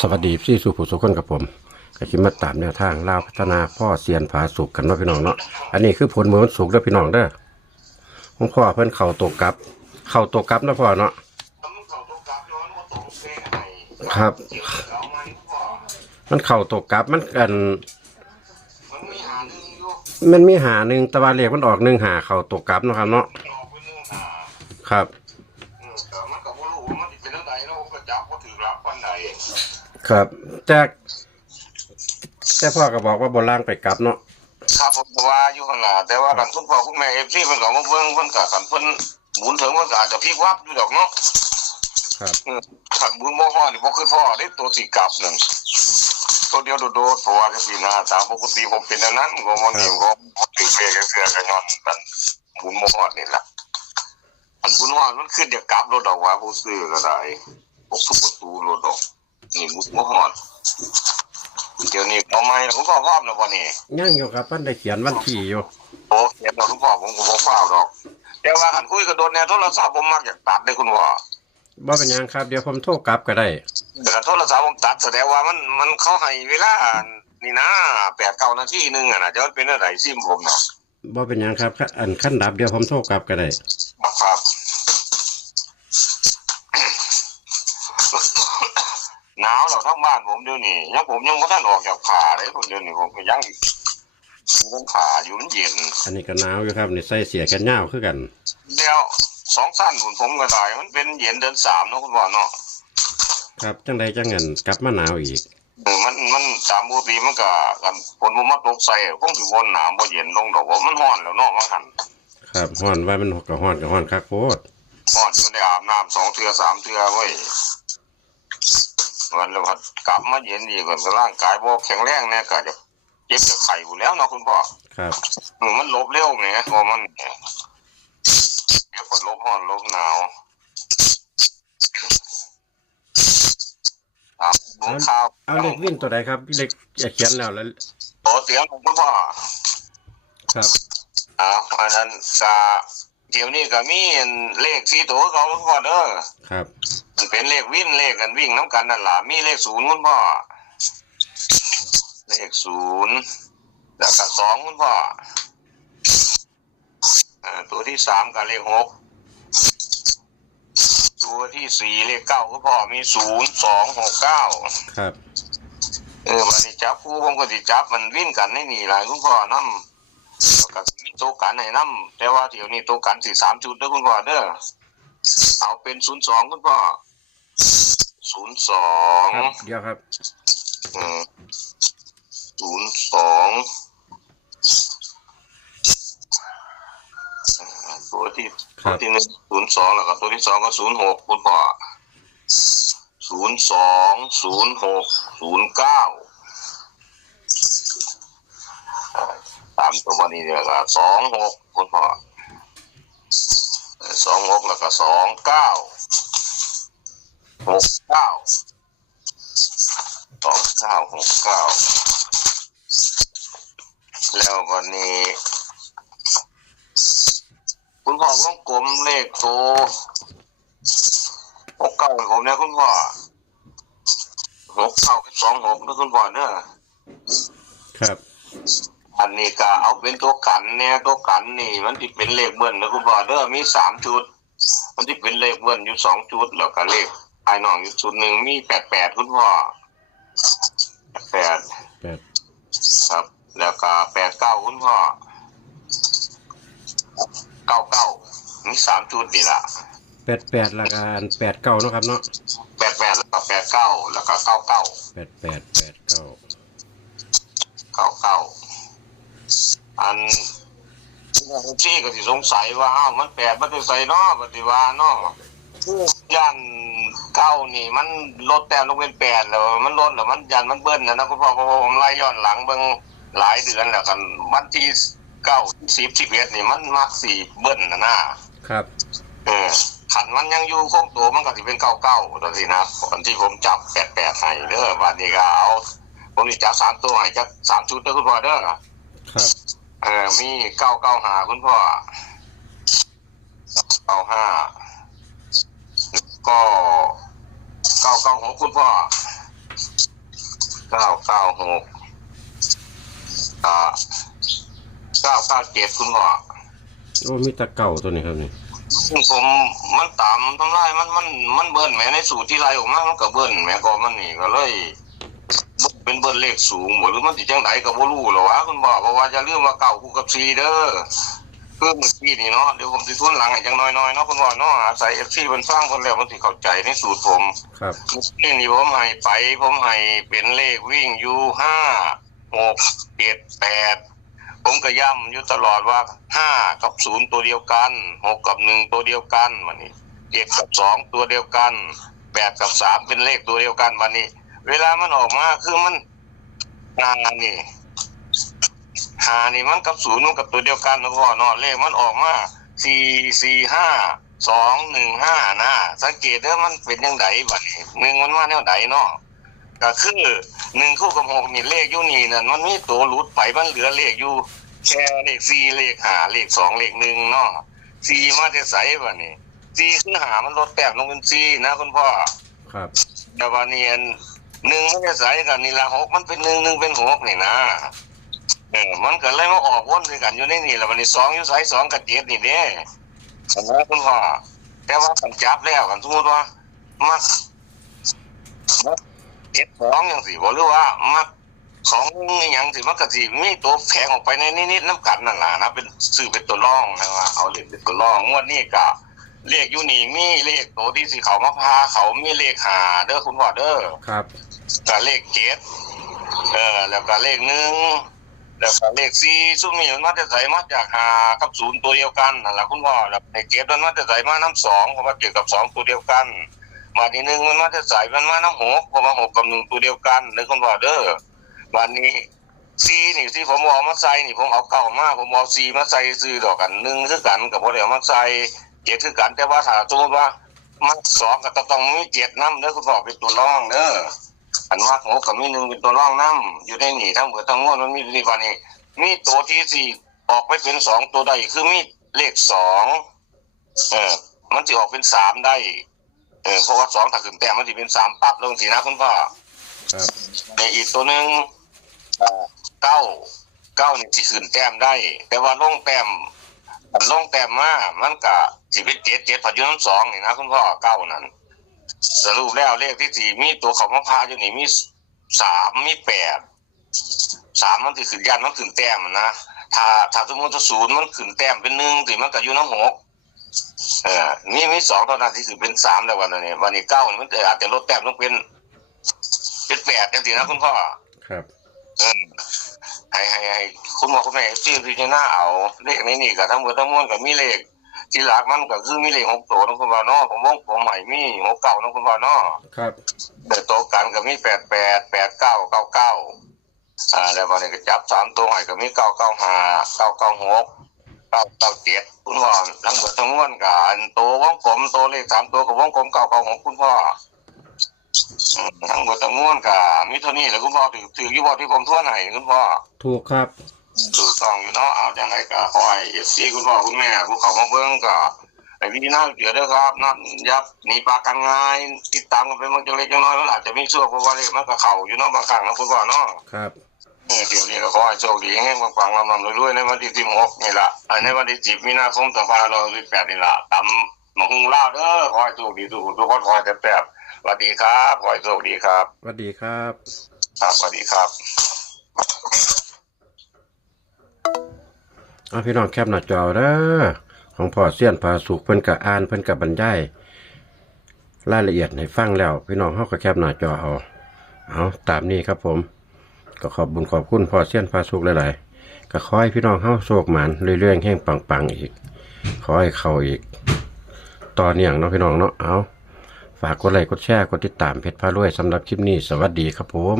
สวัสดีพี่สุผู้สุขคนกับผมก็คิดมาตามแนวทางลาวพัฒนาพ่อเซียนผาสุกกันเนาะพี่น้องเนาะอันนี้คือผลมือวันสุกเด้อพี่น้องเด้อของพ่อเพิ่นเข่าตกกลับเนาะพ่อเนาะครับมันเข่าตกกลับมันกันมันมีหาหนึ่งตะวันเรียกมันออกหนึ่งหาเข่าตกกลับเนาะครับเนาะครับครับแต่พ่อก็บอกว่าบนล่างไปกลับเนาะครับผมว่าอยู่ข้างหน้าแต่ว่ากันคุณพ่อคุณแม่เอฟซีเพิ่นก็มาเบิ่งเพิ่นก็คันเพิ่นหมุนถึงมันก็อาจจะพลิกวับอยู่ดอกเนาะครับคันหมุนบ่ฮอดนี่บ่คือพ่อได้ตัวสิกลับนั่นตัวเดียวโดดๆเพราะว่าจังซี่นะตามปกติผมเป็นอันนั้นก็บ่นี่ก็บ่ถือเปจังซี่ก็ย้อนมันหมุนบ่ฮอดนี่ล่ะอันหมุนฮอดมันขึ้นจะกลับรถดอกว่าผู้ซื้อก็ได้บ่ทุกประตูรถดอกนี่หมุนบ่ฮอดเดี๋ยวนี้เอาใหม่ผมก็พร้อมแล้วบ่นี่ยังอยู่ครับมันได้เขียนวันที่อยู่โอ้เขียนดอกคุณพ่อผมก็บ่ฟ้าวดอกแต่ว่าคันคุยกับโดนแนวโทรศัพท์ผมมักอยากตัดเลยคุณพ่อบ่เป็นหยังครับเดี๋ยวผมโทรกลับก็ได้แต่โทรศัพท์ผมตัดแสดงว่ามันเขาให้เวลานี่นะ8-9 นาทีนึงอ่ะนะจะเป็นอะไรซิมผมเนาะบ่เป็นหยังครับอันขั้นดับเดี๋ยวผมโทรกลับก็ได้ครับหนาวแล้วทั้งบ้านผมเดี๋ยวนี้ผมยังบ่ทันออกจากผ้าเลยคนเดี๋ยวนี้ผมก็ยังผ้าอยู่มันเย็นอันนี้ก็หนาวอยู่ครับนี่ใส่เสื้อแขนยาวคือกันเดี๋ยว2 สั้นผมก็ได้มันเป็นเย็นเดือน3เนาะคุณพ่อเนาะครับจังใดจังงั้นกลับมาหนาวอีกมันตามปกติมันก็กันฝนบ่มาตกใส่คงสิบ่หนาวบ่เย็นลงดอกว่ามันร้อนแล้วเนาะว่าหั่นครับร้อนว่ามันก็ร้อนคักโพดร้อนจนได้อาบน้ำ2 เทื่อ 3 เทื่อเว้ยวันแล้วกลับมาเย็นอีกก็ร่างกายบ่แข็งแรงแน่ก็จะเจ็บจะไข้อยู่แล้วเนาะคุณพ่อครับมันลบเร็วแหมเพราะมันเดี๋ยวฝนลบร้อนลบหนาวเอาเลขวิ่งตัวใดครับเลขอย่าเขียนแล้วเสียงของคุณพ่อครับอันนั้นก็เดี๋ยวนี้ก็มีเลข4 ตัวเขาคุณพ่อเด้อครับมันเป็นเลขวิ่งเลขกันวิ่งน้ำกันนั่นล่ะมีเลข0คุณพ่อเลข0แล้วก็2คุณพ่อตัวที่3ก็เลข6ตัวที่4เลข9คุณพ่อมี0269ครับวันนี้จับคู่ผมก็สิจับมันวิ่งกันให้นี่หลายคุณพ่อนำก็มีตัวกันให้นำแต่ว่าเดี๋ยวนี้ตัวกันสิ3 จุดเด้อคุณพ่อเด้อเอาเป็น02คุณพ่อ02ครับเดี๋ยวครับ02ตัวที่1 02แล้วก็ตัวที่2ก็06คุณพ่อ02 06 09ตามตัวนี้เนี่ยก็26คุณพ่อ26แล้วก็29 69 2969แล้วก็นี้คุณพ่อวงกลมเลขโต69ผมเนี่ยคุณพ่อ69กับ26นะคุณพ่อเด้อครับอันนี้ก็เอาเป็นตัวกันเนี่ยตัวกันนี่มันที่เป็นเลขเบิ้ลนะคุณพ่อเด้อมี3 จุดมันที่เป็นเลขเบิ้ลอยู่2 จุดแล้วก็เลขไอ้น้องอยู่จุดนึงมี88คุณพ่อ88ครับแล้วก็89คุณพ่อ99มี3 จุดนี่ล่ะ88แล้วก็89เนาะครับเนาะ88แล้วก็89แล้วก็99อันที่ก็สิสงสัยว่ามัน8มันคือใส่เนาะปฏิว่าเนาะยัน9นี่มันลดแต้มลงเป็น8แล้วมันลดแล้วมันยันมันเบิ้ลนะคุณพ่อเพราะผมไล่ย้อนหลังเบิ่งหลายเดือนแล้วกันวันที่9 10 11นี่มันมักสิเบิ้ลนะครับขันมันยังอยู่คงตัวมันก็สิเป็น99ตอนนี้นะตอนที่ผมจับ88ให้เด้อบัดนี้ก็เอาผมนี่จับ3 ตัวให้จัก3 ชุดเด้อคุณพ่อเด้อครับมี995คุณพ่อ95ก็996คุณพ่อ 996997คุณพ่อ โอ้มีแตะเก่าตัวนี้ครับนี่ ผมมันตามทำลายมันเบิ้ลแหมในสูตรที่ไล่ออกมามันก็เบิ้ลแหมก็มันนี่ก็เลยเป็นเบิ้ลเลขสูงบ่หรือมันสิจังไดก็บ่รู้หรอกวะคุณบอกเพราะว่าจะลืมว่าเก่าคู่กับ4เด้อคือเมื่อกี้นี่เนาะเดี๋ยวผมสิทุนหลังให้จังน้อยๆเนาะคุณบอกเนาะอาศัย FC เพิ่นฟังเพิ่นแล้วมันสิเข้าใจในสูตรผม ครับ นี่ผมให้เป็นเลขวิ่งอยู่5 6 7 8ผมก็ย้ำอยู่ตลอดว่า5กับ0ตัวเดียวกัน6กับ1ตัวเดียวกันวันนี้7กับ2ตัวเดียวกัน8กับ3เป็นเลขตัวเดียวกันวันนี้เวลามันออกมาคือมันนี่มันกับ0มันกับตัวเดียวกันแล้วก็เนาะเลขมันออกมา4 4 5 2 1 5นะสังเกตเด้อมันเป็นจังไดบัดนี้1มันมาแนวใดเนาะก็คือ1คู่กับ6นี่เลขอยู่นี่นั่นมันมีตัวหลุดไปมันเหลือเลขอยู่แค่เลข4เลข5เลข2เลข1เนาะ4มาแต่ไสบัดนี้4คือ5มันลดแต้มลงเป็น4นะคุณพ่อ ครับ แต่ว่านี่1มันจะใส่กันนี่ละ6มันเป็น1เป็น6นี่นะมันก็เลยมาออกวนด้วยกันอยู่ในนี่แล้ววันนี้2อยู่ไส2กับ7นี่เด้นะคุณพ่อแต่ว่าคันจับแล้วกันสมมุติว่ามัก7 2จังซี่บ่หรือว่ามัก2อีหยังสิมันก็สิมีตัวแฝงออกไปในนิดๆนำกันนั่นล่ะนะเป็นซื้อเป็นตัวรองนะว่าเอาเลขเป็นตัวรองงวดนี้ก็เลขอยู่นี่มีเลขตัวที่สิเขามาพาเขามีเลข5เด้อคุณพ่อเด้อ ครับ ก็เลข7แล้วก็เลข1แล้วก็เลข4ซุมนี้มันมาแต่ไสมาจาก5กับ0ตัวเดียวกันนั่นล่ะคุณพ่อแล้วใน7มันมาแต่ไสมานำ2เพราะว่า7กับ2ตัวเดียวกันมาที่1มันมาแต่ไสมันมานำ6เพราะว่า6กับ1ตัวเดียวกันเด้อคุณพ่อเด้อวันนี้4นี่ที่ผมเอามาใส่นี่ผมเอาเก่ามาผมเอา4มาใส่ซื้อดอกกัน1คือกันก็บ่ได้เอามาใส่7คือกันแต่ว่าถ้าสมมุติว่ามัก2ก็ต้องมี7นำเด้อคุณพ่อเป็นตัวรองเด้ออันว่า6กับมี1เป็นตัวรองนำอยู่ในนี่ทั้งหมดทั้งมวลมันมีนี่บัดนี้มีตัวที่สิออกไปเป็น2ตัวได้คือมีเลข2มันสิออกเป็น3ได้เพราะว่า2ถ้าขึ้นแต้มมันสิเป็น3ปั๊บลงสินะคุณพ่อ ครับ ในอีกตัวนึง9นี่สิขึ้นแต้มได้แต่ว่าลงแต้มมามันก็สิเป็น7พออยู่นำ2นี่นะคุณพ่อ9นั่นสรุปแล้วเลขที่สี่มีตัวเขามาพาอยู่นี่มี3มี8 3มันสิขึ้นยันมันขึ้นแต้มนะถ้าสมมุติว่า0มันขึ้นแต้มเป็น1สิมันก็อยู่นำ6มี2เท่านั้นที่สิเป็น3แล้ววันนี้วันนี้9มันอาจจะลดแต้มลงเป็น8จังซี่นะคุณพ่อ ครับ ให้คุณหมอคุณแม่ชื่อพิจารณาเอาเลขนี้นี่ก็ทั้งหมดทั้งมวลก็มีเลขที่หลักมันก็คือมีเลข6ตัวนะคุณพ่อเนาะผมใหม่มี6 9นะคุณพ่อเนาะ ครับ เดี๋ยวโตกันก็มี88 89 99แล้ววันนี้ก็จับ3ตัวให้ก็มี995 996 997คุณพ่อทั้งหมดทั้งมวลก็อันตัววงกลมตัวเลข3ตัวก็วงกลม996คุณพ่อทั้งหมดทั้งมวลก็มีเท่านี้แหละคุณพ่อถืออยู่บ่ที่ผมทวนให้คุณพ่อ ถูกครับ ถูกต้องอยู่เนาะเอาจังไดก็ขอให้FCคุณพ่อคุณแม่ผู้เขามาเบิ่งก็ให้พี่น้าเกี่ยวเด้อครับนะยับหนีปากกันง่ายติดตามกันไปมันจังเล็กจังน้อยมันอาจจะมีช่วงเพราะว่าเลขมันก็เข้าอยู่เนาะบางครั้งนะคุณพ่อเนาะ ครับ เดี๋ยวนี้ก็ขอให้โชคดีให้ฟังๆลำๆรวยๆในวันที่16นี่ล่ะในวันที่10มีนาคม2568นี่ล่ะตำหมกหุงลาวเด้อขอให้โชคดีทุกคนขอให้แซ่บๆสวัสดีครับขอให้โชคดีครับ สวัสดีครับ ครับสวัสดีครับ เอาพี่น้องแคปหน้าจอเด้อของพ่อเสี้ยนพาสุขเพิ่นก็อ่านเพิ่นก็บรรยายรายละเอียดให้ฟังแล้วพี่น้องเฮาก็แคปหน้าจอเอาตามนี้ครับผมก็ขอบบุญขอบคุณพ่อเสี้ยนพาสุขหลายๆก็ขอให้พี่น้องเฮาโชคหมานเรื่อยๆแห่งปังๆอีกขอให้เข้าอีกต่อเนื่องเนาะพี่น้องเนาะเอาฝากกดไลค์กดแชร์กดติดตามเพจพารวยสำหรับคลิปนี้สวัสดีครับผม